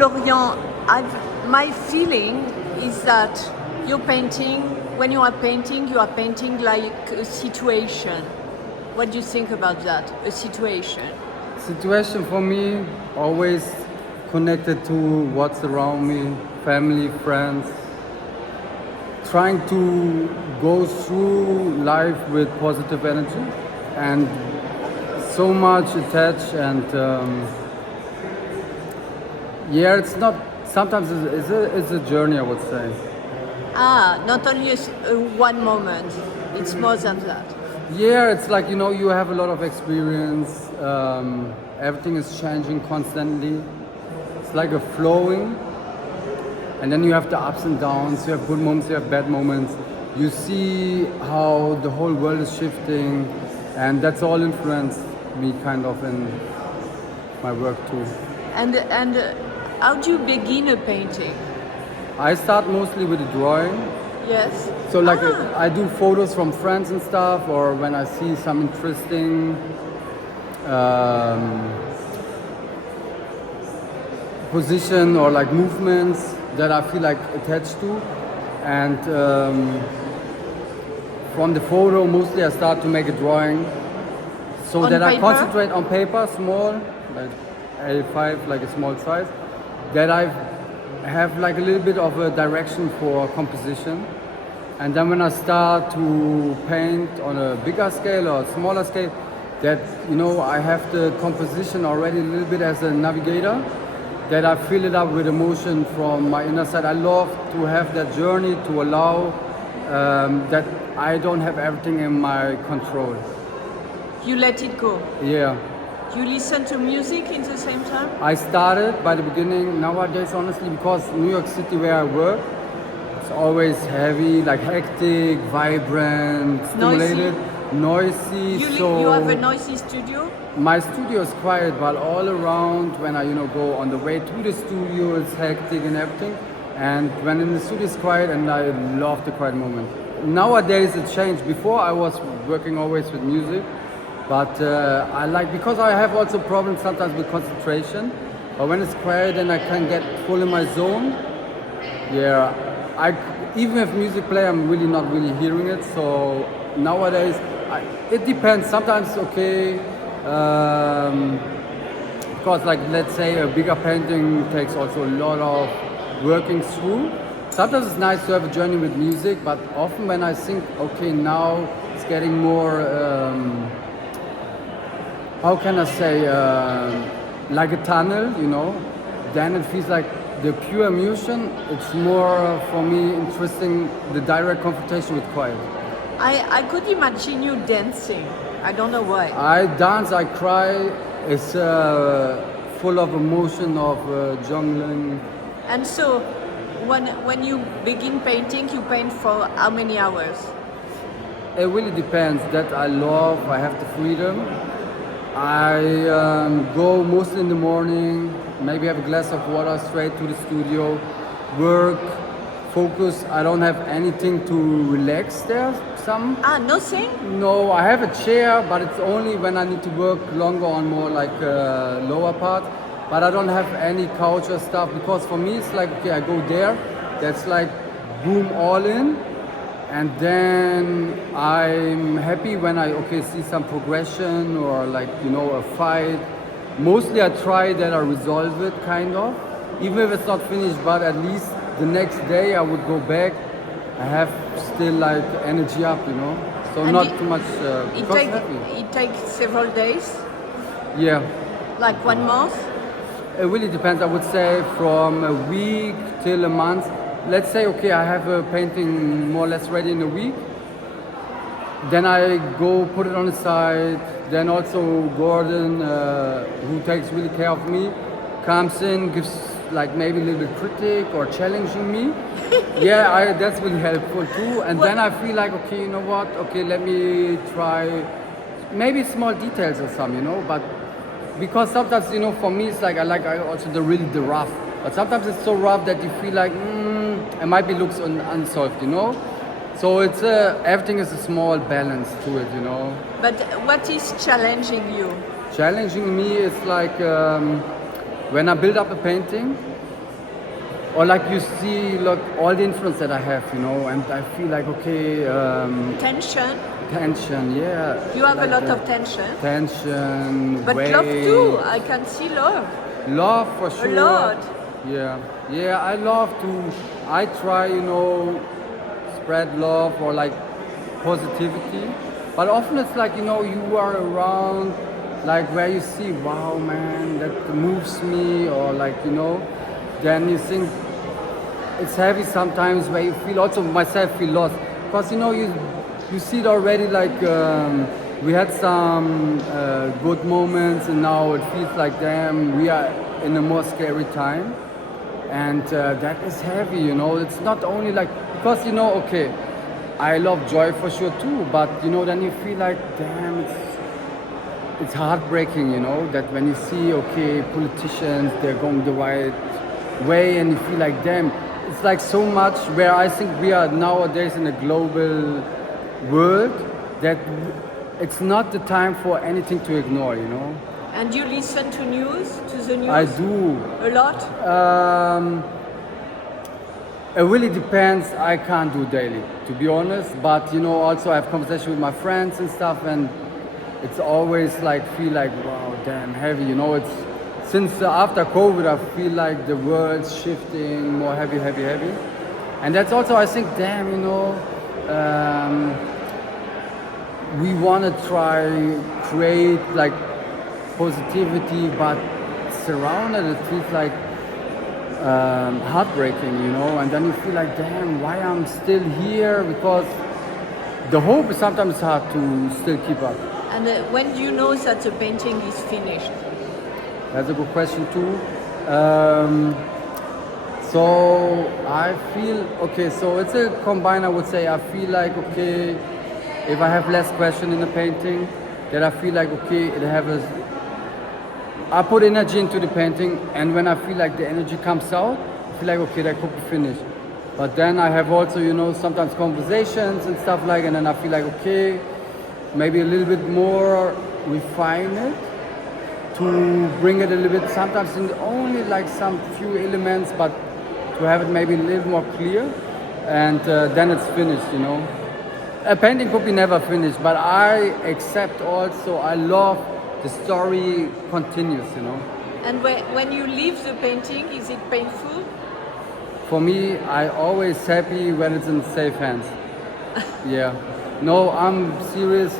Florian, my feeling is that when you are painting like a situation. What do you think about that? A situation? Situation for me, always connected to what's around me, family, friends. Trying to go through life with positive energy and so much attached and it's not, sometimes it's a journey, I would say. Not only one moment, it's more than that. Yeah, it's like, you have a lot of experience, everything is changing constantly. It's like a flowing, and then you have the ups and downs, you have good moments, you have bad moments. You see how the whole world is shifting, and that's all influenced me kind of in my work too. And how do you begin a painting? I start mostly with a drawing. Yes. So like I do photos from friends and stuff, or when I see some interesting position or like movements that I feel like attached to, and from the photo mostly I start to make a drawing so on that paper? I concentrate on paper, small, like A5, like a small size, that I have like a little bit of a direction for composition. And then when I start to paint on a bigger scale or a smaller scale, that I have the composition already a little bit as a navigator, that I fill it up with emotion from my inner side. I love to have that journey to allow that I don't have everything in my control. You let it go. Yeah. You listen to music in the same time? I started by the beginning. Nowadays, honestly, because New York City where I work, it's always heavy, like hectic, vibrant, stimulated, noisy. You have a noisy studio? My studio is quiet, but all around when I go on the way to the studio, it's hectic and everything. And when in the studio it's quiet, and I love the quiet moment. Nowadays it changed. Before I was working always with music, but I like, because I have also problems sometimes with concentration. But when it's quiet and I can get full in my zone, yeah, even if music play, I'm really not really hearing it. So nowadays, it depends. Sometimes okay, because like let's say a bigger painting takes also a lot of working through. Sometimes it's nice to have a journey with music, but often when I think, okay, now it's getting more, how can I say, like a tunnel, then it feels like the pure emotion. It's more for me interesting, the direct confrontation with quiet. I could imagine you dancing. I don't know why. I dance, I cry. It's full of emotion, of jungling. And so, when you begin painting, you paint for how many hours? It really depends. That I love. I have the freedom. I go mostly in the morning. Maybe have a glass of water, straight to the studio, work, focus. I don't have anything to relax there. Nothing? No, I have a chair, but it's only when I need to work longer on more like lower part. But I don't have any couch or stuff, because for me it's like, okay, I go there, that's like boom, all in, and then I'm happy when I see some progression or like a fight. Mostly I try that I resolve it kind of, even if it's not finished, but at least the next day I would go back. I have still like energy up, so and not too much. It takes several days. Yeah. Like 1 month. It really depends. I would say from a week till a month. Let's say, okay, I have a painting more or less ready in a week. Then I go put it on the side. Then also Gordon, who takes really care of me, comes in, gives like maybe a little bit critic or challenging me. Yeah, that's really helpful too. And then I feel like, okay, you know what? Okay, let me try maybe small details or some, but because sometimes, for me, it's like I like also the rough. But sometimes it's so rough that you feel like, it might be looks unsolved, So it's everything is a small balance to it, But what is challenging you? Challenging me is like when I build up a painting, or like you see, look, all the influence that I have, you know, and I feel like, okay, Tension. tension, yeah. You have like a lot the of tension. tension, But weight, love too. I can see love. love for sure. lot. Yeah, I love to, I try, you know, spread love or like positivity. But often it's like, you know, you are around like where you see, wow, man, that moves me, or like, you know, then you think it's heavy sometimes where you feel, also myself feel lost. Because, you know, you see it already, like we had some good moments, and now it feels like, damn, we are in a more scary time. And that is heavy, you know. It's not only like, because, you know, okay, I love joy for sure too, but, you know, then you feel like, damn, it's heartbreaking, you know, that when you see, okay, politicians, they're going the right way, and you feel like, damn, it's like so much where I think we are nowadays in a global world that it's not the time for anything to ignore, you know. And you listen to the news? I do. A lot? It really depends. I can't do daily, to be honest. But, you know, also I have conversation with my friends and stuff, and it's always like, feel like, wow, damn, heavy. You know, it's since after COVID, I feel like the world's shifting more heavy. And that's also, I think, damn, you know, we want to try create like positivity, but surrounded, it feels like heartbreaking, you know, and then you feel like, damn, why I'm still here? Because the hope is sometimes hard to still keep up. And when do you know that the painting is finished? That's a good question too. So I feel, okay, so it's a combine, I would say. I feel like, okay, if I have less question in the painting, then I feel like, okay, I put energy into the painting, and when I feel like the energy comes out, I feel like, okay, that could be finished. But then I have also, you know, sometimes conversations and stuff like, and then I feel like, okay, maybe a little bit more refine it to bring it a little bit, sometimes in only like some few elements, but to have it maybe a little more clear, and then it's finished, you know. A painting could be never finished, but I accept also, I love the story continues, you know. And when you leave the painting, is it painful? For me, I always happy when it's in safe hands. Yeah. No, I'm serious.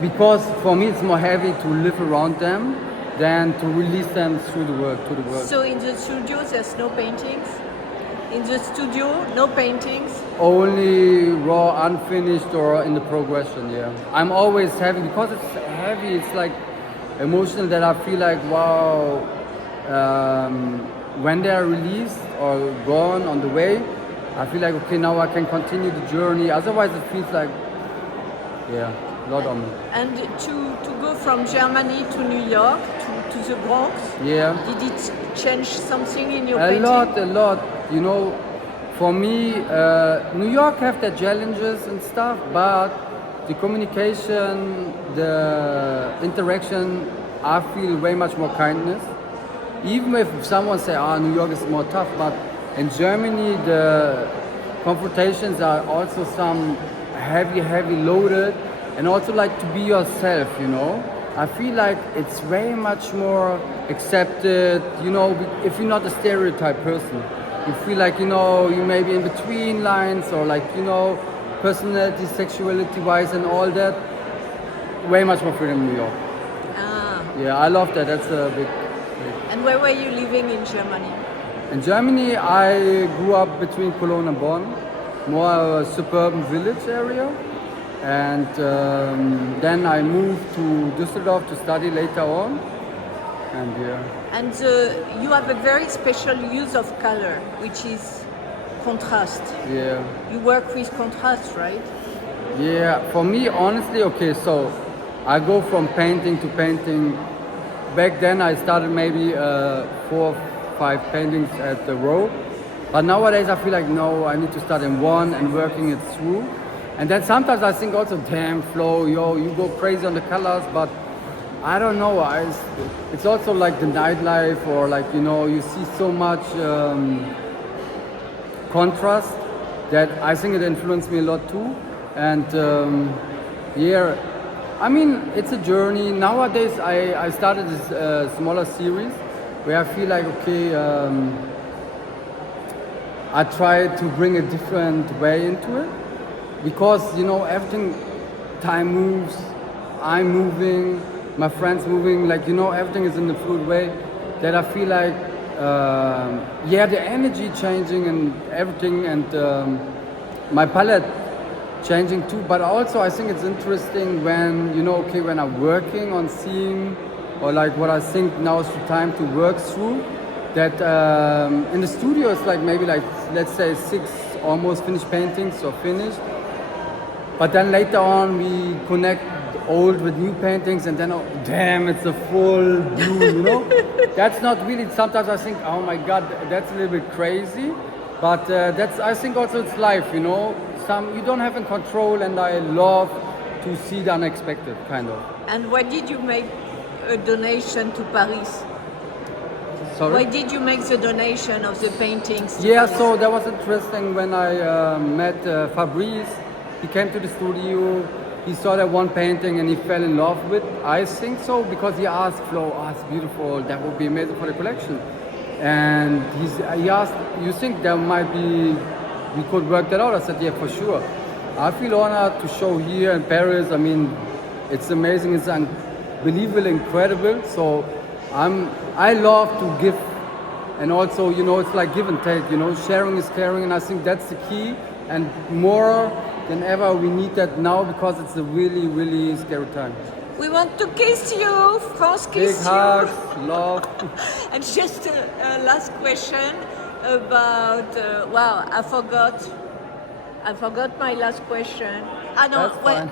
Because for me, it's more heavy to live around them than to release them through the world, to the world. So in the studio, there's no paintings? In the studio, no paintings? Only raw, unfinished, or in the progression, yeah. I'm always heavy, because it's heavy, it's like emotional, that I feel like, wow, when they are released or gone on the way, I feel like, okay, now I can continue the journey. Otherwise it feels like, yeah, a lot on me. And to go from Germany to New York, to the Bronx, Yeah. did it change something in your A painting? lot. You know, for me, New York have their challenges and stuff, but the communication, the interaction, I feel way much more kindness. Even if someone say, New York is more tough, but in Germany, the confrontations are also some heavy loaded, and also like to be yourself, you know. I feel like it's very much more accepted, you know, if you're not a stereotype person. You feel like, you know, you may be in between lines, or like, you know, personality, sexuality wise and all that. Way much more freedom in New York. Yeah, I love that. That's a big. And where were you living in Germany? In Germany, I grew up between Cologne and Bonn, more a suburban village area. And then I moved to Düsseldorf to study later on. And yeah. And you have a very special use of color, which is contrast. Yeah. You work with contrast, right? Yeah, for me, honestly, okay, so I go from painting to painting. Back then I started maybe 4 or 5 paintings at the row. But nowadays I feel like, no, I need to start in one and working it through. And then sometimes I think also, damn, Flo, yo, you go crazy on the colors, but I don't know. It's also like the nightlife, or like, you know, you see so much contrast that I think it influenced me a lot too. And yeah, I mean, it's a journey. Nowadays, I started this smaller series where I feel like, okay, I try to bring a different way into it, because, you know, everything, time moves, I'm moving, my friends moving, like, you know, everything is in a fluid way that I feel like, yeah, the energy changing and everything, and my palette changing too. But also I think it's interesting when, you know, okay, when I'm working on theme, or like what I think now is the time to work through, that in the studio it's like maybe like, let's say 6 almost finished paintings or finished, but then later on we connect old with new paintings, and then, oh, damn, it's a full blue, you know. That's not really, sometimes I think, oh my god, that's a little bit crazy, but that's, I think also it's life, you know. Some you don't have in control, and I love to see the unexpected, kind of. And why did you make a donation to Paris? Sorry? Why did you make the donation of the paintings to Yeah, Paris? so that was interesting when I met Fabrice. He came to the studio, he saw that one painting and he fell in love with, I think so, because he asked Flo, oh, it's beautiful, that would be amazing for the collection. And he asked, you think there might be, we could work that out? I said, yeah, for sure. I feel honored to show here in Paris. I mean, it's amazing, it's unbelievable, incredible. So I love to give, and also, you know, it's like give and take, you know, sharing is caring, and I think that's the key, and more than ever we need that now, because it's a really, really scary time. We want to kiss you, France kiss Big you. hugs, love. And just a last question about, wow, I forgot my last question. Ah no, That's well,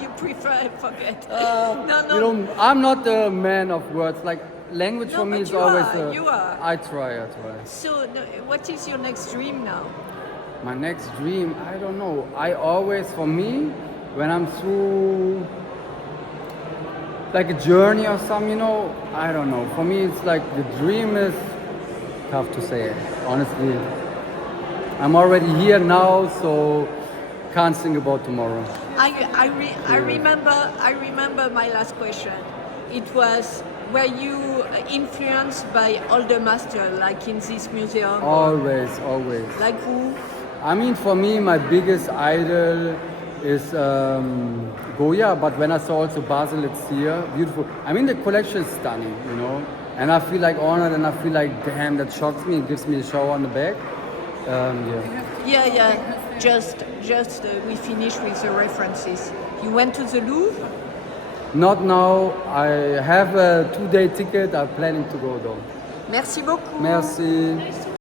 you prefer I forget. No. You know, I'm not a man of words. Like, language No, for me but is you always. are, you are. I try. So, no, what is your next dream now? My next dream, I don't know. I always, for me, when I'm through like a journey or something, you know, I don't know. For me, it's like the dream is tough to say, honestly. I'm already here now, so can't think about tomorrow. I remember my last question. It was, were you influenced by older masters, like in this museum? Always. Like who? I mean, for me, my biggest idol is Goya, but when I saw also Basel, it's here, beautiful. I mean, the collection is stunning, you know, and I feel like honored, and I feel like, damn, that shocks me, it gives me a shower on the back. Yeah. Just we finish with the references. You went to the Louvre? Not now. I have a 2-day ticket. I'm planning to go though. Merci beaucoup. Merci.